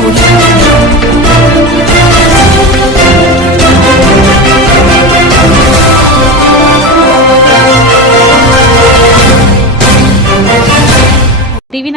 Saúde.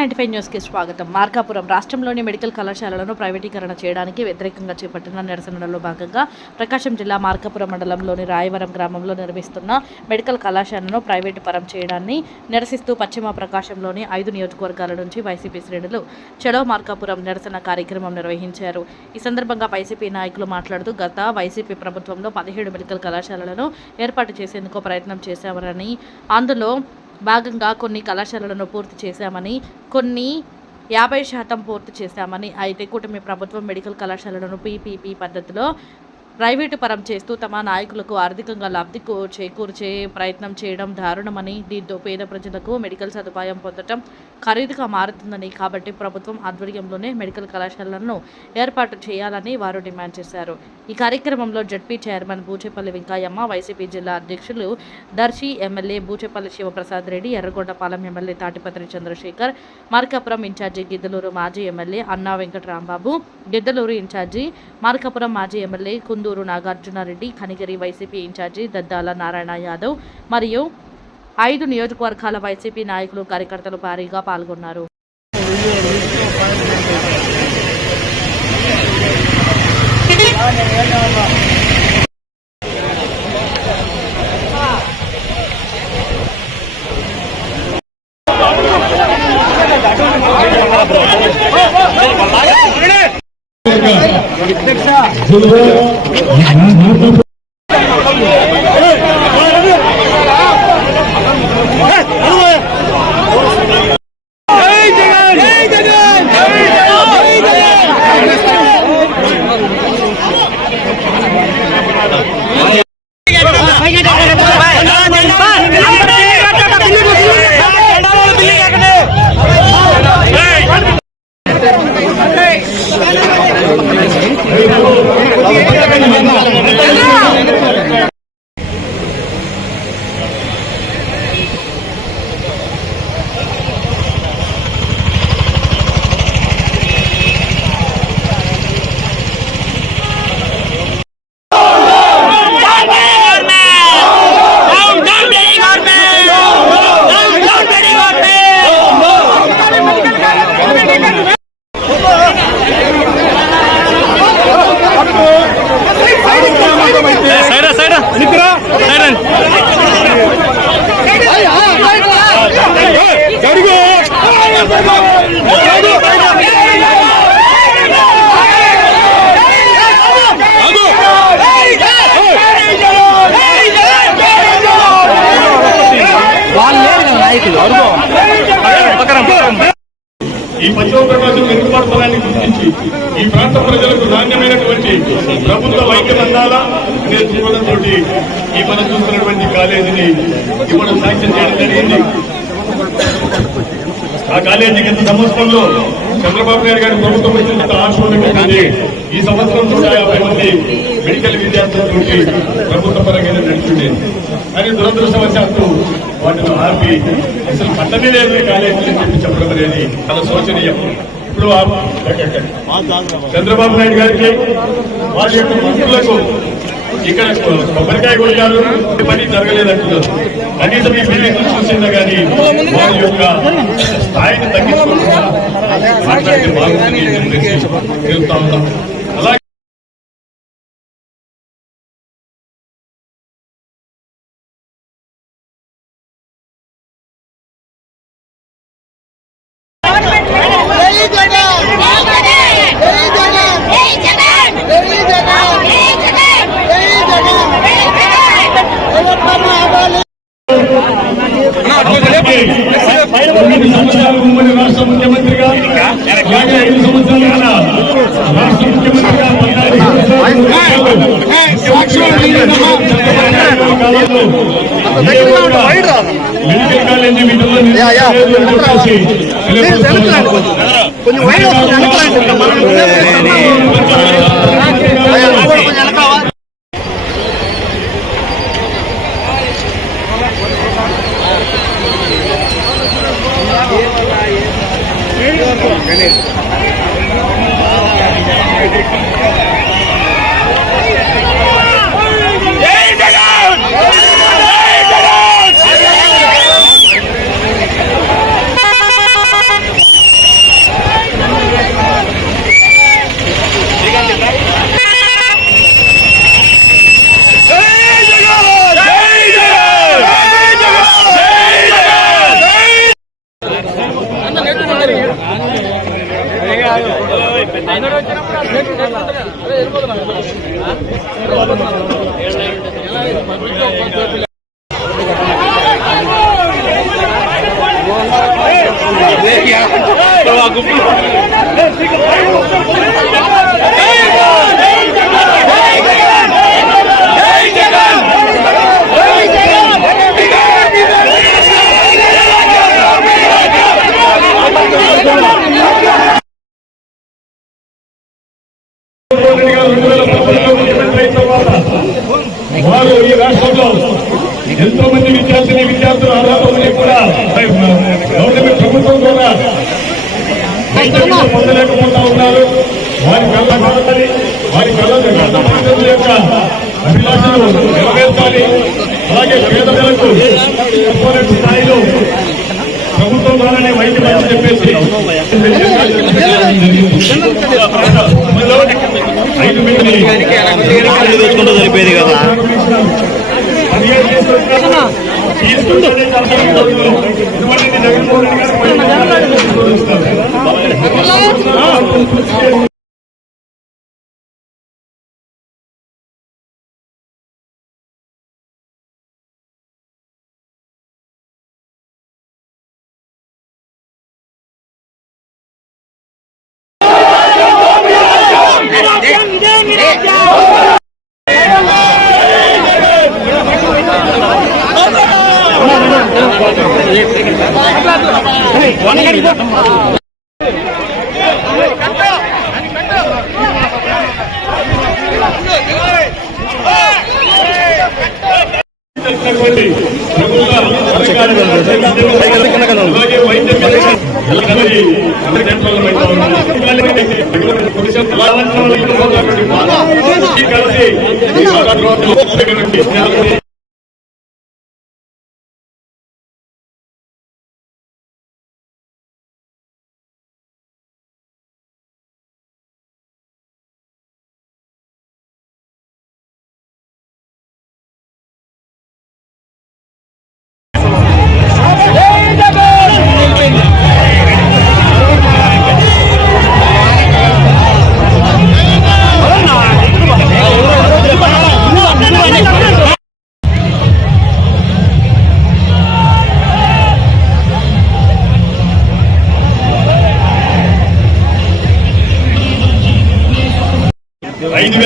Ninety five న్యూస్కి స్వాగతం. మార్కాపురం రాష్ట్రంలోని మెడికల్ కళాశాలలను ప్రైవేటీకరణ చేయడానికి వ్యతిరేకంగా చేపట్టిన నిరసనలో భాగంగా ప్రకాశం జిల్లా మార్కాపురం మండలంలోని రాయవరం గ్రామంలో నిర్మిస్తున్న మెడికల్ కళాశాలను ప్రైవేటు పరం చేయడాన్ని నిరసిస్తూ పశ్చిమ ప్రకాశంలోని ఐదు నియోజకవర్గాల నుంచి వైసీపీ శ్రేణులు చలో మార్కాపురం నిరసన కార్యక్రమం నిర్వహించారు. ఈ సందర్భంగా వైసీపీ నాయకులు మాట్లాడుతూ గత వైసీపీ ప్రభుత్వంలో పదిహేడు మెడికల్ కళాశాలలను ఏర్పాటు చేసేందుకు ప్రయత్నం చేశామని అందులో భాగంగా కొన్ని కళాశాలలను పూర్తి చేశామని కొన్ని యాభై శాతం పూర్తి చేశామని అయితే కూటమి ప్రభుత్వం మెడికల్ కళాశాలలను పీపీపీ పద్ధతిలో ప్రైవేటు పరం చేస్తూ తమ నాయకులకు ఆర్థికంగా లబ్ధి చేకూర్చే ప్రయత్నం చేయడం దారుణమని దీంతో పేద ప్రజలకు మెడికల్ సదుపాయం పొందటం ఖరీదుగా మారుతుందని కాబట్టి ప్రభుత్వం ఆధ్వర్యంలోనే మెడికల్ కళాశాలలను ఏర్పాటు చేయాలని వారు డిమాండ్ చేశారు. ఈ కార్యక్రమంలో ZP chairman Bucheppalli Venkayamma YCP జిల్లా అధ్యక్షులు Darsi MLA Bucheppalli Sivaprasad Reddy Yerragondapalem MLA Tatiparthi Chandrasekhar Markapuram incharge Giddalur మాజీ ఎమ్మెల్యే అన్నా వెంకటరాంబాబు గిద్దలూరు ఇన్ఛార్జి మార్కాపురం మాజీ MLA Kunduru Nagarjuna Reddy Kanigiri YCP incharge Daddala Narayana Yadav మరియు ఐదు నియోజకవర్గాల వైసీపీ నాయకులు కార్యకర్తలు భారీగా పాల్గొన్నారు. Hey! ಹೇಳಿ ఈ పశ్చిమ ప్రకాశం మెరుగుపడతనాన్ని గుర్తించి ఈ ప్రాంత ప్రజలకు నాణ్యమైనటువంటి ప్రభుత్వ వైద్యం అందాలా అనే దృక్పథంతో ఈ మనం చూస్తున్నటువంటి కాలేజీని ఇవ్వడం సాంక్షన్ చేయడం జరిగింది. ఆ కాలేజీ గత సంవత్సరంలో చంద్రబాబు నాయుడు గారి ప్రభుత్వం వచ్చిన ఆశోదకండి ఈ సంవత్సరం నూట యాభై మంది మెడికల్ విద్యార్థులతోటి ప్రభుత్వ పరంగా నడుచుండేది కానీ దురదృష్టవశాత్తు వాటిని ఆపి అసలు కట్టనే లేదు కాలేజీలు అని చెప్పి చెప్పడం అనేది చాలా శోచనీయం. ఇప్పుడు చంద్రబాబు నాయుడు గారికి వారి యొక్క మంత్రులకు ఇక్కడ కొబ్బరికాయ కొట్టారు. పని జరగలేదంటున్నారు. కనీసం ఈ బిల్డింగ్ చూసిందా కానీ వారి యొక్క స్థాయిని తగ్గించుకోకుండా మాట్లాడితే బాగుంటుంది అని చెప్పేసి తెలుపుతా తొమ్మిది సంవత్సరాలు ఉమ్మడి రాష్ట్ర ముఖ్యమంత్రిగా యాభై ఐదు సంవత్సరాలు ఆయన రాష్ట్ర ముఖ్యమంత్రిగా మెడికల్ కాలేజీ వీటిలో చెప్పేసి జగన్మోహన్ ఎంతో మంది విద్యార్థిని విద్యార్థులు అర్హత ఉండి కూడా గవర్నమెంట్ ప్రభుత్వం విద్య పొందలేకపోతా ఉన్నారు. వారి కళ్ళ కావాలి వారి కళ్ళ యొక్క అభిలాషలు నెరవేర్చాలి. అలాగే పేదలకు చెప్పలేని స్థాయిలో ప్రభుత్వం ద్వారానే వైద్యం అని చెప్పేసి ఐదు సరిపోయేది కదా. పదిహేను తీసుకొచ్చినా తీసుకుంటూనే చాలా ఇటువంటి జగన్మోహన్ రెడ్డి గారు మళ్ళీ చేసినటువంటి ప్రభుత్వ పథకాలను అలాగే వైద్య మిషన్ ఎల్లకలది అందరి జంటలు అయితే ఉన్నాయి. కొంచెం కళావంతులు ఇక్కడ ఉన్నటువంటి వాళ్ళు ఈ కలిసి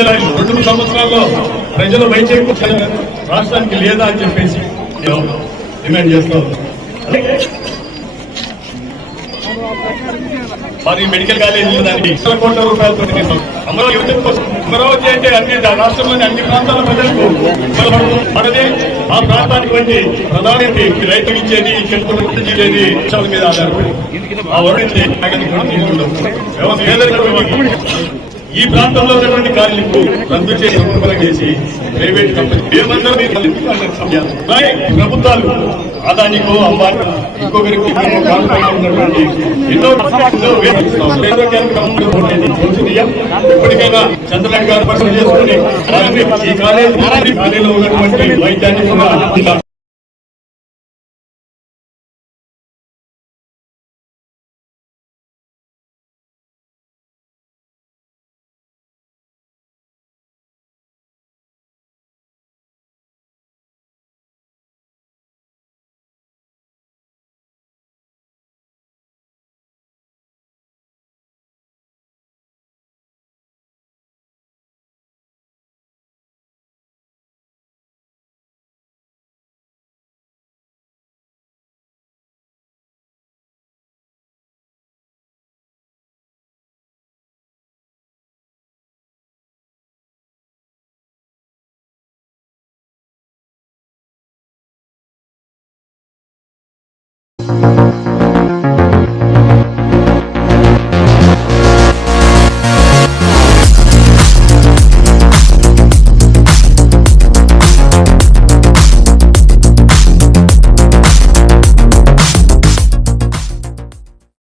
వేల రెండు సంవత్సరాల్లో ప్రజల వైద్యం రాష్ట్రానికి లేదా అని చెప్పేసి నేను డిమాండ్ చేస్తాం మరి మెడికల్ కాలేజీ దానికి లక్షల కోట్ల రూపాయలతో అమరావతి అమరావతి అంటే అన్ని రాష్ట్రంలోని అన్ని ప్రాంతాల ప్రజలకు ఉపయోగపడుతుంది. మనదే ఆ ప్రాంతానికి వచ్చి ప్రధాని రైతులు ఇచ్చేది చెప్పుకుంటూ ఇచ్చేది మీద ఆధారపడి. ఆ వరుణించి వ్యవస్థ ఈ ప్రాంతంలో ఉన్నటువంటి కార్మికులు రద్దు చేసి ఉపయోగం చేసి ప్రైవేట్ కంపెనీ ప్రభుత్వాలు అదానికో అంబానీ ఇంకొకరికి ఉన్నటువంటి ఎన్నో ఎన్నో ఇప్పటికైనా చంద్రబాబు గారు పరిశీలన చేసుకుని ఈ కాలేజీ కాలేజీలో ఉన్నటువంటి వైద్యాన్ని కూడా